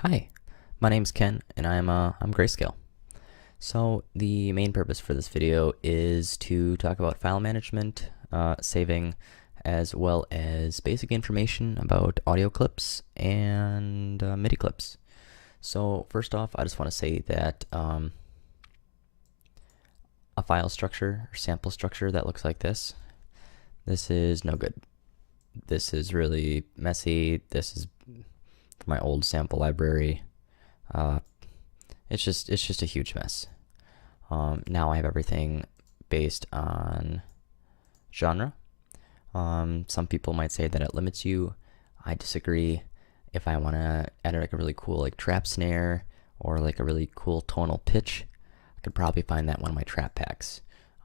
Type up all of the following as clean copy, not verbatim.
Hi, my name's Ken, and I'm Grayscale. So the main purpose for this video is to talk about file management, saving, as well as basic information about audio clips and MIDI clips. So first off, I just want to say that a file structure or sample structure that looks like this is no good. This is really messy. This is my old sample library. It's just a huge mess. Now I have everything based on genre. Some people might say that it limits you. I disagree. If I want to add like a really cool like trap snare or like a really cool tonal pitch, I could probably find that in one of my trap packs.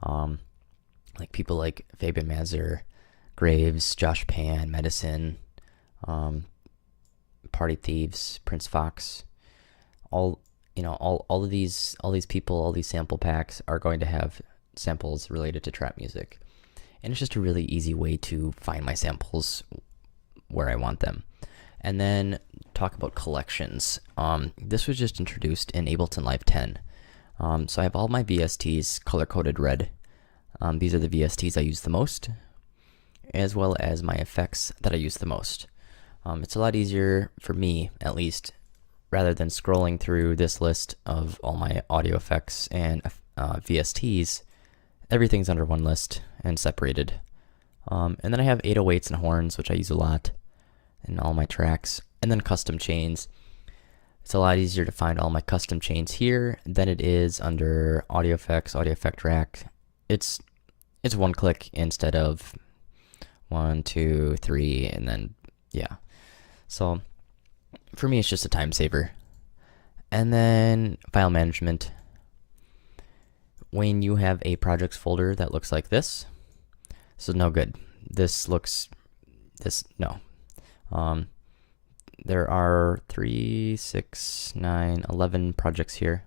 Like people like Fabian Mazur, Graves, Josh Pan, Medicine, Party Thieves, Prince Fox, all of these people, all these sample packs are going to have samples related to trap music, and it's just a really easy way to find my samples where I want them. And then talk about collections. This was just introduced in Ableton Live 10. So I have all my VSTs color-coded red. These are the VSTs I use the most, as well as my effects that I use the most. It's a lot easier for me, at least, rather than scrolling through this list of all my audio effects and VSTs. Everything's under one list and separated. And then I have 808s and horns, which I use a lot in all my tracks, and then custom chains. It's a lot easier to find all my custom chains here than it is under audio effects, audio effect rack. It's one click instead of 1, 2, 3, and then yeah. So for me, it's just a time saver. And then file management. When you have a projects folder that looks like this is no good. No. There are 3, 6, 9, 11 projects here,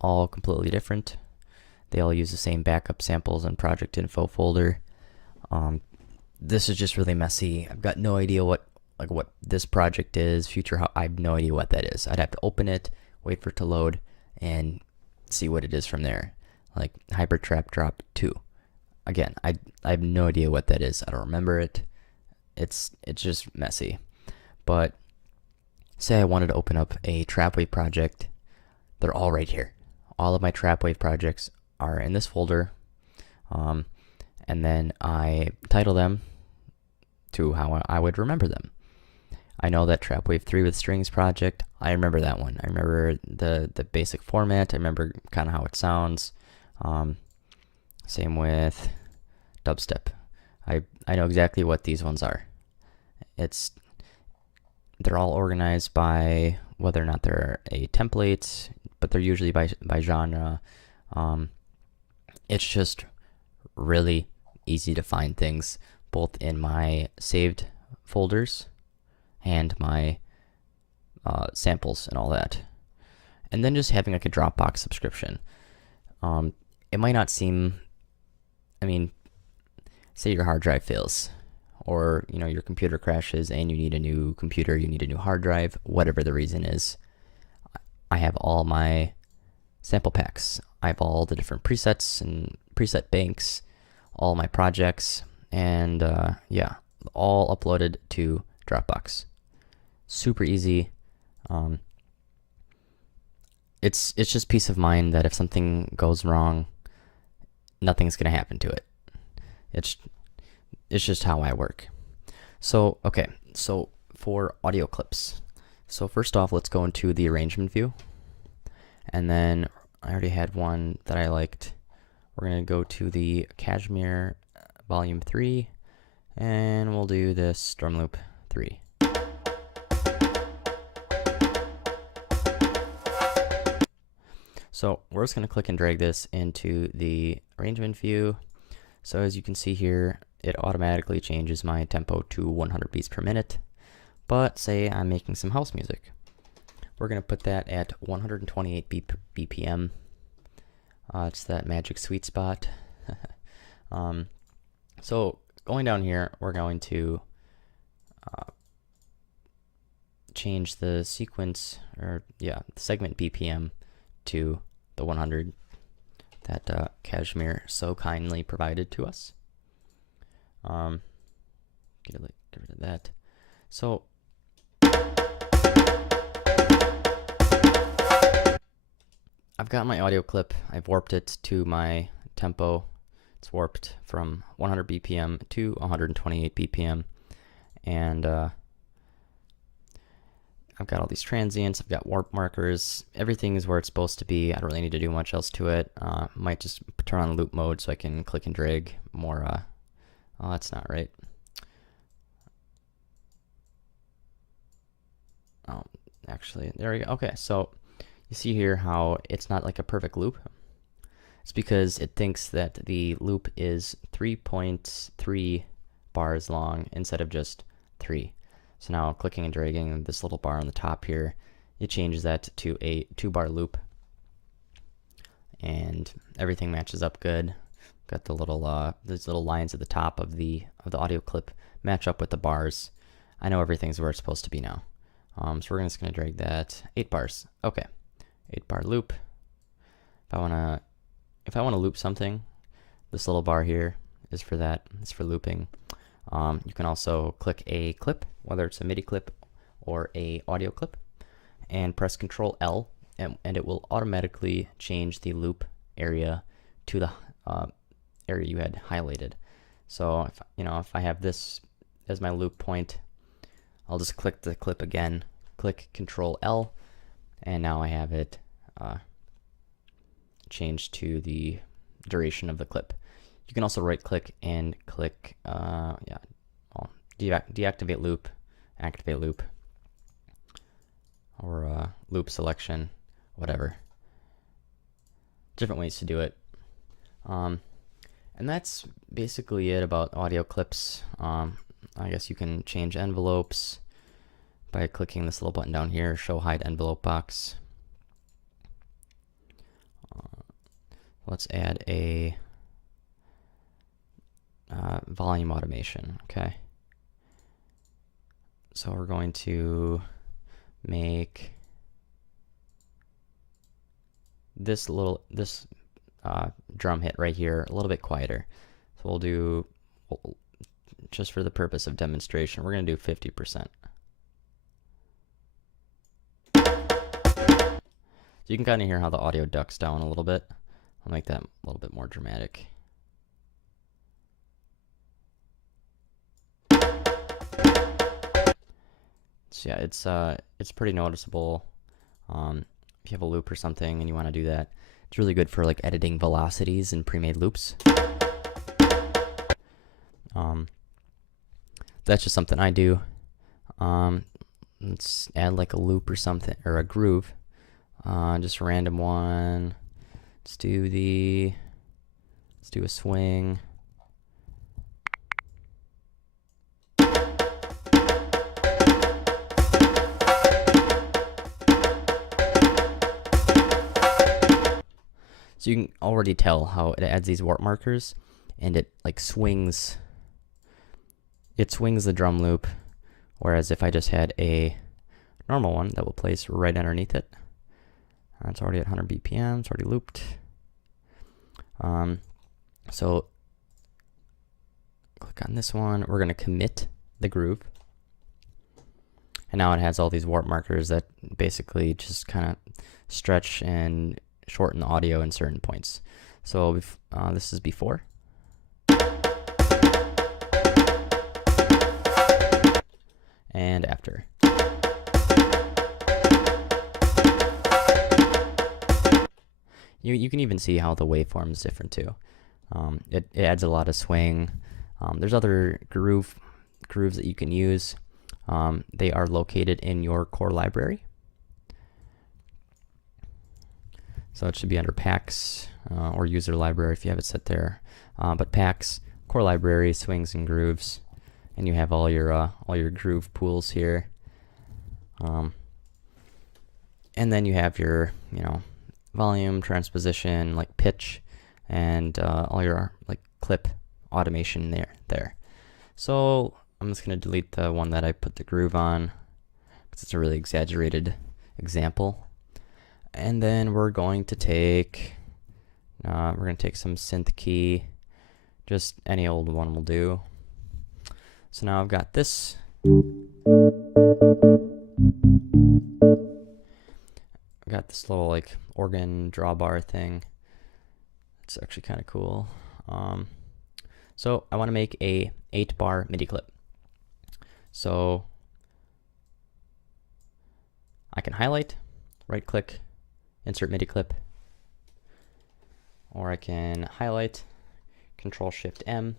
all completely different. They all use the same backup samples and project info folder. This is just really messy. I've got no idea what this project is, I have no idea what that is. I'd have to open it, wait for it to load, and see what it is from there. Like Hyper Trap Drop 2. Again, I have no idea what that is. I don't remember it. It's just messy. But say I wanted to open up a Trapwave project, they're all right here. All of my Trapwave projects are in this folder, and then I title them to how I would remember them. I know that Trapwave 3 with strings project, I remember that one. I remember the basic format. I remember kind of how it sounds. Same with dubstep. I know exactly what these ones are. They're all organized by whether or not they're a template, but they're usually by genre. It's just really easy to find things both in my saved folders and my samples and all that. And then just having like a Dropbox subscription. It might not seem, say your hard drive fails, or your computer crashes and you need a new computer, you need a new hard drive, whatever the reason is. I have all my sample packs. I have all the different presets and preset banks, all my projects, and yeah, all uploaded to Dropbox. Super easy. It's just peace of mind that if something goes wrong, nothing's gonna happen to it. It's just how I work. So okay, so for audio clips. So first off, let's go into the arrangement view, and then I already had one that I liked. We're gonna go to the Cashmere Volume 3, and we'll do this Storm Loop 3. So we're just going to click and drag this into the arrangement view. So as you can see here, it automatically changes my tempo to 100 beats per minute. But say I'm making some house music. We're going to put that at 128 BPM. It's that magic sweet spot. So going down here, we're going to change the sequence, or yeah, the segment BPM to the 100 that Kashmir so kindly provided to us. Get rid of that. So I've got my audio clip. I've warped it to my tempo. It's warped from 100 BPM to 128 BPM, and I've got all these transients. I've got warp markers. Everything is where it's supposed to be. I don't really need to do much else to it. Might just turn on loop mode so I can click and drag more. Oh, that's not right. Oh, actually, there we go. Okay, so you see here how it's not like a perfect loop. It's because it thinks that the loop is 3.3 bars long instead of just 3. So now clicking and dragging this little bar on the top here, it changes that to a 2-bar loop, and everything matches up good. Got the little these little lines at the top of the audio clip match up with the bars. I know everything's where it's supposed to be now. So we're just gonna drag that 8 bars. Okay, 8-bar loop. If I wanna loop something, this little bar here is for that. It's for looping. You can also click a clip, whether it's a MIDI clip or a audio clip, and press Control L, and it will automatically change the loop area to the area you had highlighted. So if I have this as my loop point, I'll just click the clip again, click Control L, and now I have it changed to the duration of the clip. You can also right click and click deactivate loop, activate loop, or loop selection, whatever. Different ways to do it. And that's basically it about audio clips. I guess you can change envelopes by clicking this little button down here, show hide envelope box. Let's add a volume automation. Okay, so we're going to make this drum hit right here a little bit quieter. So we'll do, just for the purpose of demonstration, we're going to do 50%. So you can kind of hear how the audio ducks down a little bit. I'll make that a little bit more dramatic. So yeah, it's pretty noticeable. If you have a loop or something and you want to do that, it's really good for like editing velocities and pre-made loops. That's just something I do. Let's add like a loop or something, or a groove. Just a random one. Let's do a swing. So you can already tell how it adds these warp markers, and it like swings. It swings the drum loop, whereas if I just had a normal one that will place right underneath it, it's already at 100 BPM. It's already looped. So click on this one. We're going to commit the groove, and now it has all these warp markers that basically just kind of stretch and shorten the audio in certain points. So this is before. And after. You can even see how the waveform is different too. It adds a lot of swing. There's other grooves that you can use. They are located in your core library. So it should be under packs or user library if you have it set there. But packs, core library, swings and grooves, and you have all your groove pools here. And then you have your volume, transposition, like pitch, and all your like clip automation there. So I'm just gonna delete the one that I put the groove on, because it's a really exaggerated example. And then we're going to take some synth key, just any old one will do. So now I've got this. I've got this little like organ drawbar thing. It's actually kind of cool. So I want to make a 8-bar MIDI clip. So I can highlight, right click, insert MIDI clip, or I can highlight, Control Shift M.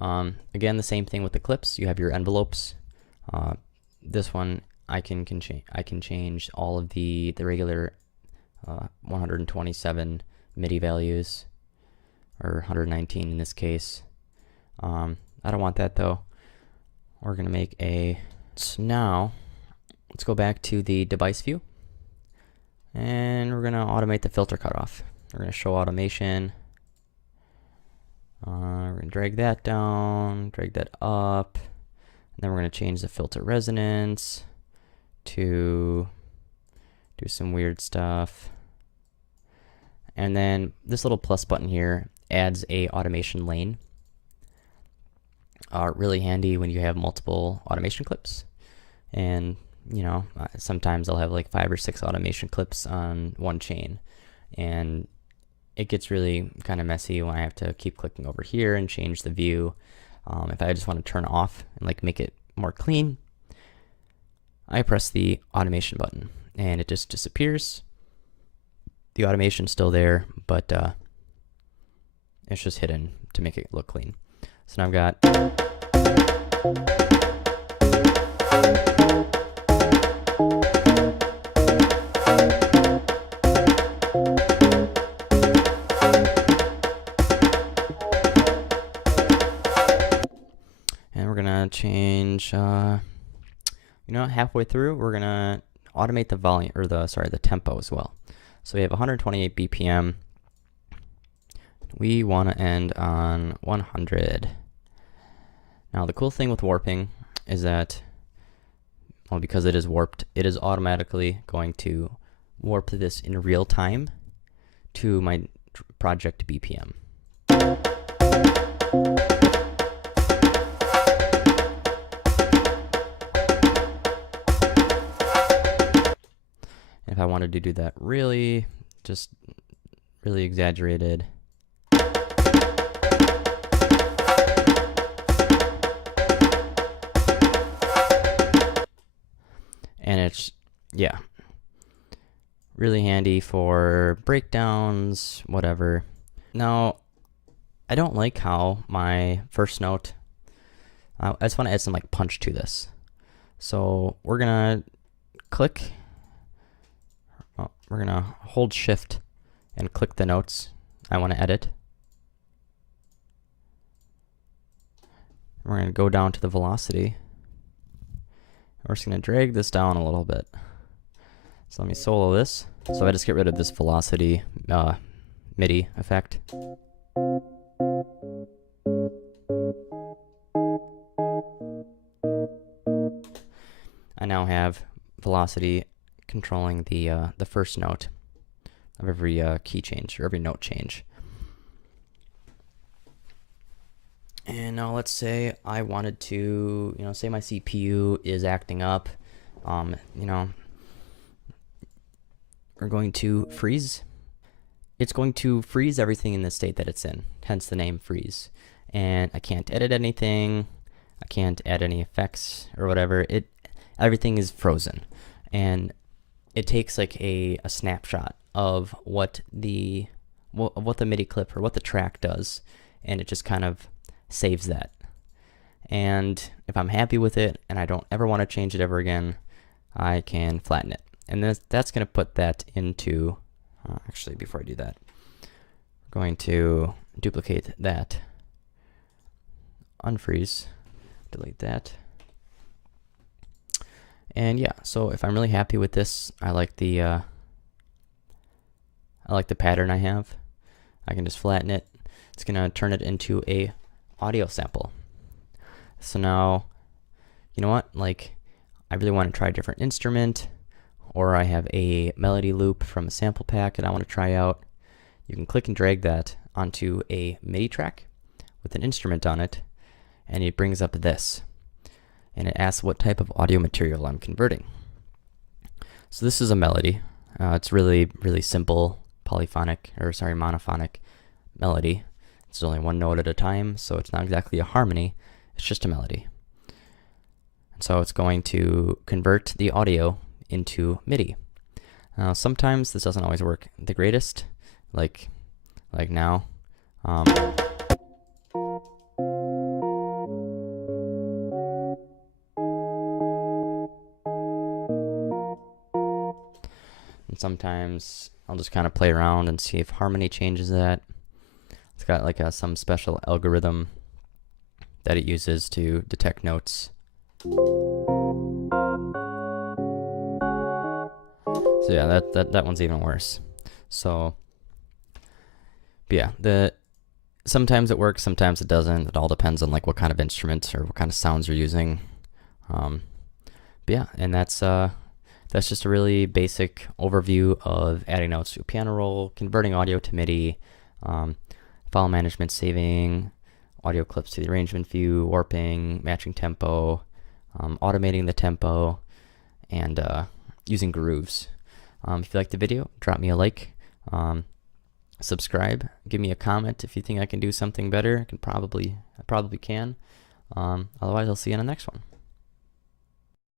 Again, the same thing with the clips. You have your envelopes. This one I can change all of the regular 127 MIDI values, or 119 in this case. I don't want that though. We're gonna make a. So now let's go back to the device view, and we're gonna automate the filter cutoff. We're gonna show automation. We're gonna drag that down, drag that up, and then we're gonna change the filter resonance to do some weird stuff. And then this little plus button here adds a automation lane. Really handy when you have multiple automation clips. And you know, sometimes I'll have like 5 or 6 automation clips on one chain, and it gets really kind of messy when I have to keep clicking over here and change the view. If I just want to turn off and like make it more clean, I press the automation button and it just disappears. The automation's still there, but it's just hidden to make it look clean. So now I've got and we're gonna change you know, halfway through we're gonna automate the volume, or the tempo as well. So we have 128 BPM. We want to end on 100. Now the cool thing with warping is that, well, because it is warped, it is automatically going to warp this in real time to my project BPM. If I wanted to do that really exaggerated, and it's, yeah, really handy for breakdowns, whatever. Now, I don't like how my first note, I just want to add some like punch to this. So we're gonna click, we're gonna hold shift and click the notes I want to edit. We're gonna go down to the velocity. We're just gonna drag this down a little bit. So let me solo this. So I just get rid of this velocity MIDI effect. I now have velocity controlling the first note of every key change, or every note change. And now let's say I wanted to, you know, say my CPU is acting up, you know, we're going to freeze. It's going to freeze everything in the state that it's in, hence the name freeze. And I can't edit anything, I can't add any effects or whatever. Everything is frozen. And it takes like a snapshot of what the MIDI clip or what the track does, and it just kind of saves that. And if I'm happy with it and I don't ever want to change it ever again, I can flatten it. And that's going to put that into, actually before I do that, I'm going to duplicate that, unfreeze, delete that. And yeah, so if I'm really happy with this, I like the pattern I have. I can just flatten it. It's gonna turn it into a audio sample. So now you know what, like I really want to try a different instrument, or I have a melody loop from a sample pack that I want to try out, you can click and drag that onto a MIDI track with an instrument on it, and it brings up this. And it asks what type of audio material I'm converting. So this is a melody. It's really simple monophonic melody. It's only one note at a time, so it's not exactly a harmony, it's just a melody. And so it's going to convert the audio into MIDI. Sometimes this doesn't always work the greatest, like now. And sometimes I'll just kind of play around and see if harmony changes that. It's got like some special algorithm that it uses to detect notes. So yeah, that one's even worse. So, but yeah, sometimes it works, sometimes it doesn't. It all depends on like what kind of instruments or what kind of sounds you're using. But yeah, and that's just a really basic overview of adding notes to a piano roll, converting audio to MIDI, file management, saving audio clips to the arrangement view, warping, matching tempo, automating the tempo, and using grooves. If you liked the video, drop me a like, subscribe, give me a comment if you think I can do something better. I probably can. Otherwise, I'll see you in the next one.